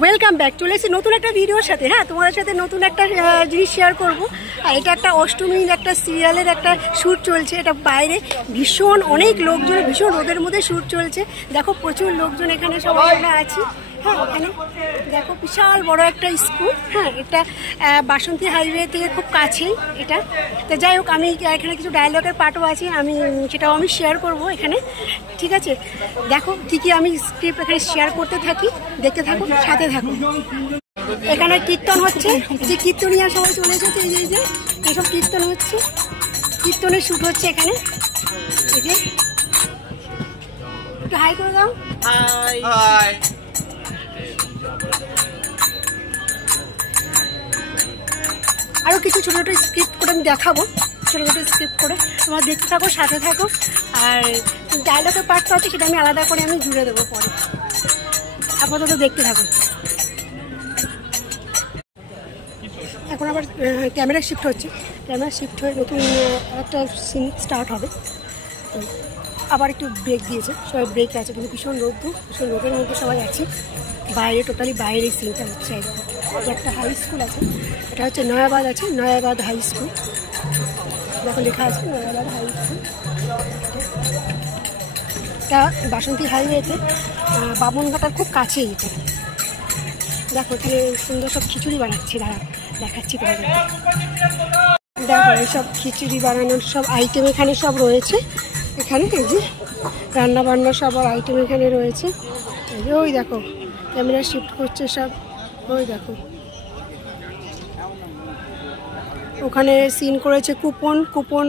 Welcome back, চলে এসেছি নতুন একটা ভিডিওর সাথে। হ্যাঁ, তোমাদের সাথে নতুন একটা জিনিস শেয়ার করবো। আর এটা একটা অষ্টমীর একটা সিরিয়ালের একটা শ্যুট চলছে। এটা বাইরে ভীষণ অনেক লোকজন, ভীষণ রোদের মধ্যে শ্যুট চলছে। দেখো প্রচুর লোকজন এখানে, সবাই আমরা আছি। হ্যাঁ, এখানে দেখো বিশাল বড় একটা স্কুল। হ্যাঁ, এটা বাসন্তী হাইওয়ে থেকে খুব কাছেই এটা। তো যাই হোক, আমি এখানে কিছু ডায়লগের পার্টও আছে, সেটাও আমি শেয়ার করবো এখানে। ঠিক আছে, দেখো কি কি আমি স্ক্রিপ্ট এখানে শেয়ার করতে থাকি, দেখতে থাকো, সাথে থাকো। এখানে কীর্তন হচ্ছে, যে কীর্তনিয়া সবাই চলে এসেছে। এই যে এইসব কীর্তন হচ্ছে, কীর্তনের শ্যুট হচ্ছে এখানে। এই যে একটু হাই করে দাও। হাই। আরো কিছু ছোট ছোট স্ক্রিপ্ট করে আমি দেখাবো, ছোট ছোট স্ক্রিপ্ট করে তোমরা দেখতে থাকো, সাথে থাকো। আর ডায়লগের পার্টটা আছে, সেটা আমি আলাদা করে আমি জুড়ে দেবো পরে। আপাতত দেখতে থাকো। এখন আবার ক্যামেরা শিফট হচ্ছে, ক্যামেরা শিফট হয়ে নতুন একটা সিন স্টার্ট হবে। তো আবার একটু ব্রেক দিয়েছে, সবাই ব্রেকে আছে, কিন্তু ভীষণ রোদের মধ্যে সবাই আছে বাইরে। টোটালি বাইরে সিনটা হচ্ছে। একটা হাই স্কুল আছে, এটা হচ্ছে নয়াবাদ আছে, নয়াবাদ হাই স্কুল। দেখো লেখা আছে নয়াবাদ হাই স্কুল। এটা বাসন্তী হাইওয়েতে বামনঘাটার খুব কাছেই এটা। দেখো এখানে সুন্দর সব খিচুড়ি বানাচ্ছে, দেখাচ্ছি তোমাদের। দেখো এইসব খিচুড়ি বানানোর সব আইটেম এখানে সব রয়েছে। এখানে এই যে রান্না বান্না সব আইটেম এখানে রয়েছে। এই যে ওই দেখো ক্যামেরা শিফট করছে সব, ওই দেখো ওখানে সিন করেছে। কুপন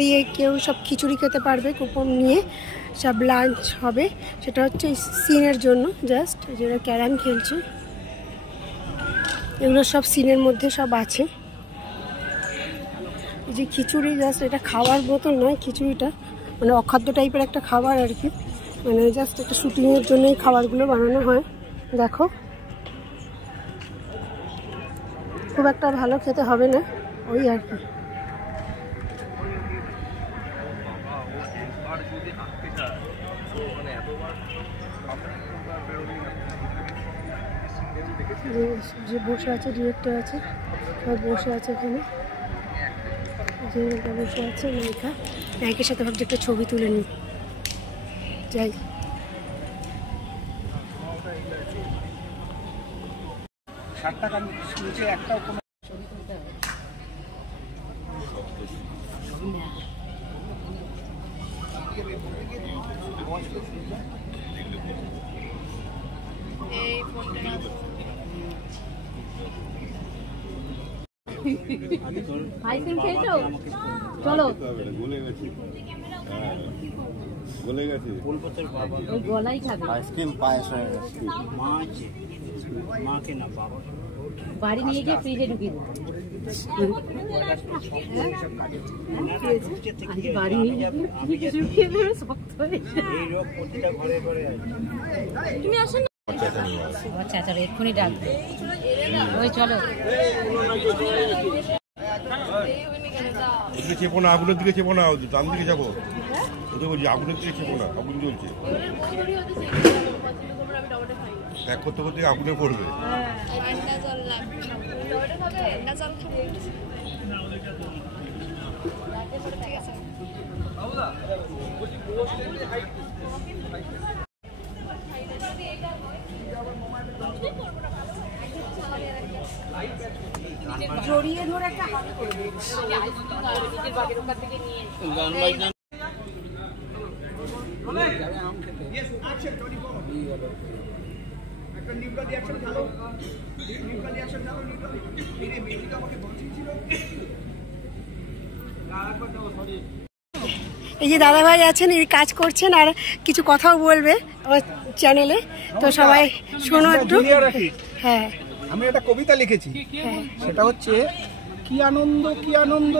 দিয়ে কেউ সব খিচুড়ি খেতে পারবে, কুপন নিয়ে সব লাঞ্চ হবে। সেটা হচ্ছে সিনের জন্য, জাস্ট যেটা ক্যারাম খেলছে, এগুলো সব সিনের মধ্যে সব আছে। এই যে খিচুড়ি, জাস্ট এটা খাওয়ার মতো নয়, খিচুড়িটা মানে অখাদ্য টাইপের একটা খাবার আর কি। মানে জাস্ট একটা শুটিংয়ের জন্যই খাবারগুলো বানানো হয়। দেখো খুব একটা ভালো খেতে হবে না, ওই আর কি। যে বসে আছে, ডিরেক্টর আছে, সবাই বসে আছে এখানে। যে বসে আছে নায়িকার সাথে ভাবছি একটা ছবি তুলে নিই। যাই, আইসক্রিম খেয়েছো? চলো। ওই গলাই খাবে আইসক্রিম, পায়েস হয়ে গেছে। মাকে না বাবা বাড়ি নিয়ে গিয়ে ফ্রিজে ঢুকিয়ে দেবো। বাড়ি নিয়ে গিয়ে ঢুকিয়ে দেবে, শক্ত হয়ে তুমি আসো না। আচ্ছা আচ্ছা, এক্ষুনি ডাকবে। ওই চলো। চেপো না, আগুনের দিকে চেপো না, ডান দিকে যাবো। ওদের বলছি আগুনের দিকে চেপো না, আগুন জ্বলছে। এক করতে করতে আগুনে পড়বে। জড়িয়ে ধরে একটা হাত করবে। এই যে দাদা ভাই আছেন, এই কাজ করছেন আর কিছু কথাও বলবে আমার চ্যানেলে, তো সবাই শোনো একটু। হ্যাঁ, আমি একটা কবিতা লিখেছি, সেটা হচ্ছে কি আনন্দ কি আনন্দ,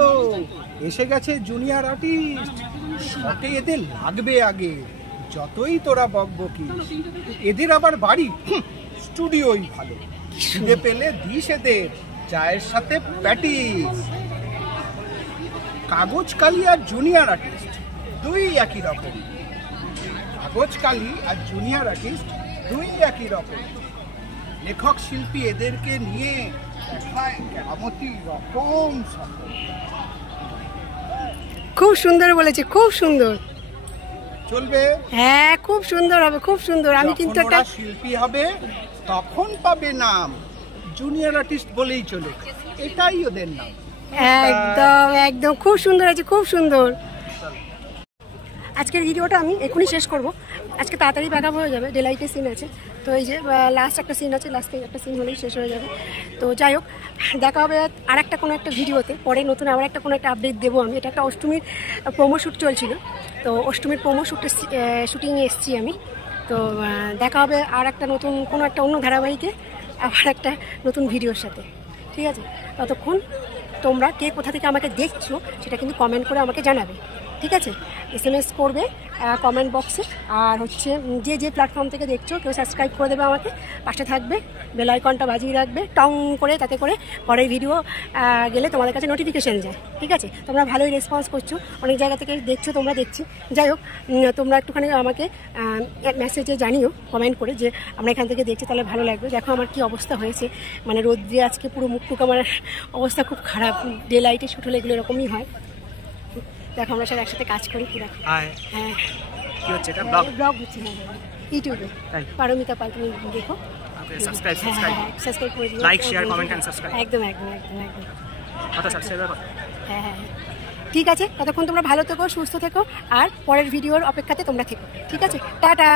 এসে গেছে জুনিয়র আর্টিস্ট, শটে এদের লাগবে আগে, যতই তোরা বকবকি, এদের আবার বাড়ি স্টুডিওই ভালো, খিদে পেলে দিস এদের চায়ের সাথে প্যাটিস। কাগজ কালি আর জুনিয়র আর্টিস্ট দুই একই রকম, কাগজ কালি আর জুনিয়র আর্টিস্ট দুই একই রকম। লেখক শিল্পী এদেরকে নিয়ে দেখায় কেরামতি রকম সফল। খুব সুন্দর বলেছে, খুব সুন্দর। চলবে? হ্যাঁ, খুব সুন্দর হবে, খুব সুন্দর। আমি কিন্তু যখন একটা ওরা শিল্পী হবে তখন পাবে নাম, জুনিয়র আর্টিস্ট বলেই চলে, এটাই ওদের নাম। একদম একদম খুব সুন্দর আছে, খুব সুন্দর। আজকের ভিডিওটা আমি এখনই শেষ করব, আজকে তাড়াতাড়ি প্যাকআপ হয়ে যাবে, ডেলাইটের সিন আছে। তো এই যে লাস্ট একটা সিন আছে, লাস্টে একটা সিন হলেই শেষ হয়ে যাবে। তো যাই হোক, দেখা হবে আর একটা কোনো একটা ভিডিওতে, পরে নতুন আবার একটা কোনো একটা আপডেট দেবো আমি। এটা একটা অষ্টমীর প্রোমো শ্যুট চলছিল, তো অষ্টমীর প্রোমো শুটিংয়ে এসেছি আমি। তো দেখা হবে আর একটা নতুন কোনো একটা অন্য ধারাবাহিকে, আবার একটা নতুন ভিডিওর সাথে, ঠিক আছে? ততক্ষণ তোমরা কে কোথা থেকে আমাকে দেখছো সেটা কিন্তু কমেন্ট করে আমাকে জানাবে, ঠিক আছে? SMS করবে কমেন্ট বক্সে। আর হচ্ছে যে যে প্ল্যাটফর্ম থেকে দেখছো কেউ সাবস্ক্রাইব করে দেবে আমাকে, পাশে থাকবে, বেল আইকনটা বাজিয়ে রাখবে টং করে, তাতে করে পরের ভিডিও গেলে তোমাদের কাছে নোটিফিকেশান যায়, ঠিক আছে? তোমরা ভালোই রেসপন্স করছো, অনেক জায়গা থেকে দেখছো তোমরা, দেখছি। যাই হোক, তোমরা একটুখানি আমাকে মেসেজে জানিও কমেন্ট করে যে আমরা এখান থেকে দেখছি, তাহলে ভালো লাগবে। দেখো আমার কি অবস্থা হয়েছে, মানে রোদ দিয়ে আজকে পুরো মুখ টুক আমার অবস্থা খুব খারাপ। ডে লাইটে শুট হলে এগুলো এরকমই হয়। দেখো আমরা সব একসাথে কাজ করি, কি দেখো। হ্যাঁ, কি হচ্ছে এটা? ব্লগ ব্লগ হচ্ছে, হ্যাঁ ইউটিউবে পারমিতা পাল, তুমি দেখো। সাবস্ক্রাইব সাবস্ক্রাইব করে দিও, like share comment and subscribe. একদম একদম একদম একদম। কত সাবস্ক্রাইবার? হ্যাঁ হ্যাঁ, ঠিক আছে। ততক্ষণ তোমরা ভালো থেকো, সুস্থ থেকো, আর পরের ভিডিওর অপেক্ষাতে তোমরা থেকো, ঠিক আছে? টাটা।